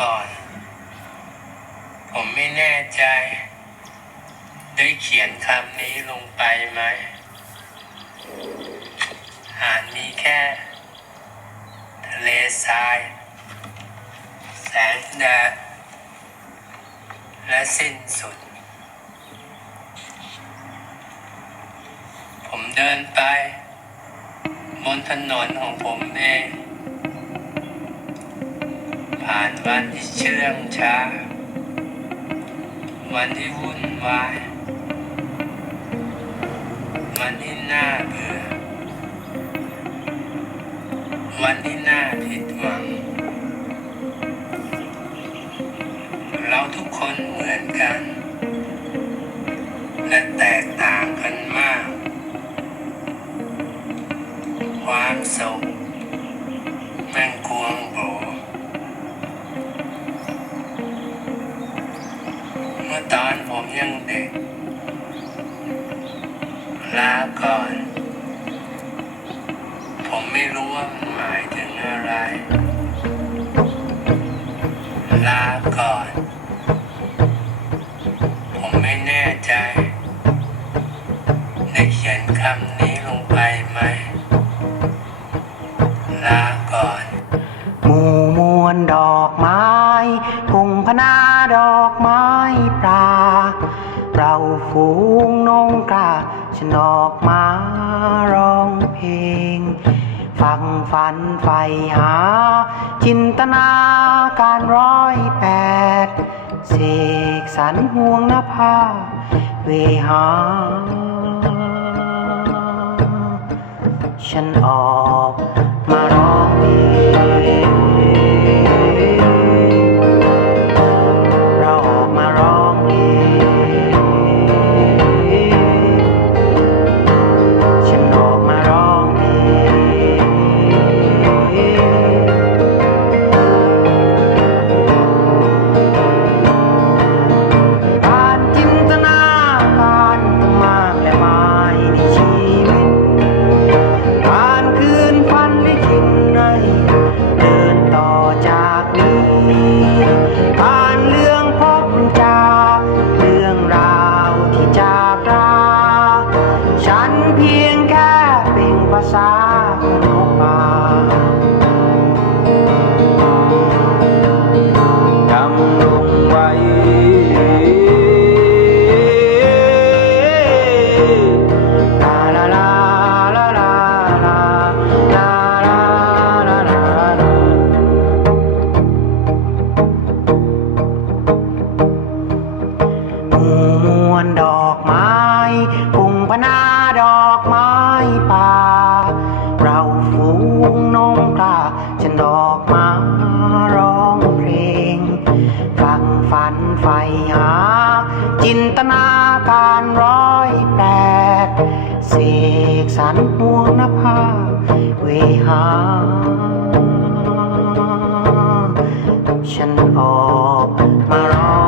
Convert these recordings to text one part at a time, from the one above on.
ก่อน ผมไม่แน่ใจ ได้เขียนคำนี้ลงไปไหมอาจมีแค่ทะเลทราย แสงแดดและสิ้นสุด ผมเดินไป บนถนนของผมเอง ผ่านวันที่เชื่องช้า วันที่วุ่นวาย วันที่น่าเบื่อ วันที่น่าผิดหวัง เราทุกคนเหมือนกัน และแตกต่างกันมาก ความสุข รู้ว่ามันหมายถึงอะไร ลาก่อน ผมไม่แน่ใจ ได้เขียนคำนี้ลงไปไหม ลาก่อน หมู่มวลดอกไม้ทุ่งพนาดอกไม้ปลาเราฝูงนงกาฉันออกมาร้องเพลง ฟังฝันใฝ่หา จินตนาการร้อยแปดเสกสรรห่วงนภาเวหา ฉันออกมาร้อง ฝูงนงกล้าฉันออกมาร้องเพลงฟังฝันใฝ่หา จินตนาการร้อยแปดเสกสรรห่วงนภาเวหา ฉันออกมาร้อง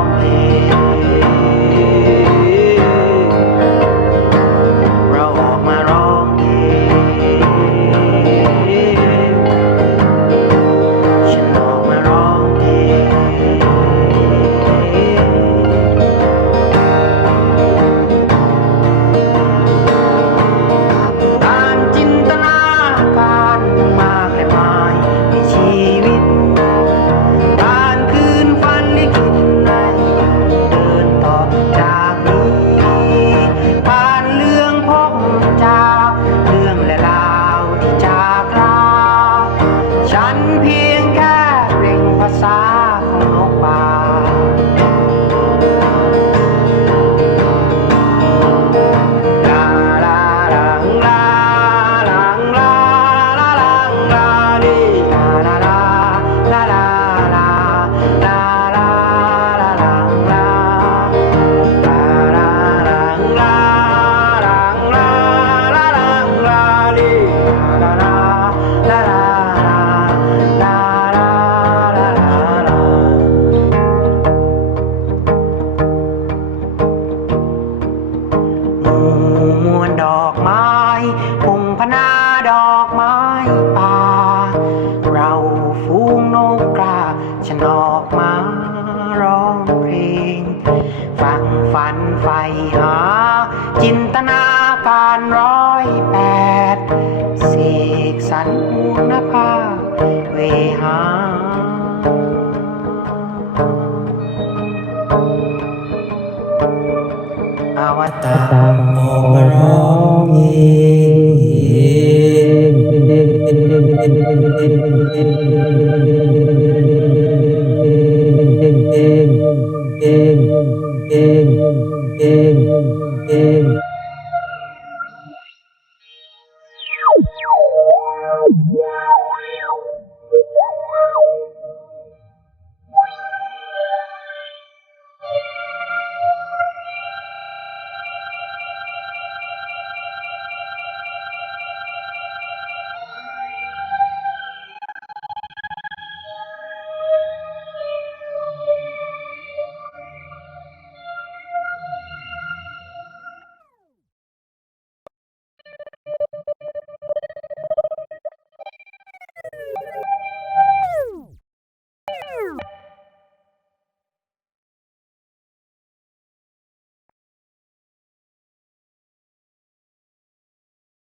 ฉันออกมาร้องเพลง ฟังฝันไฟหา Amen.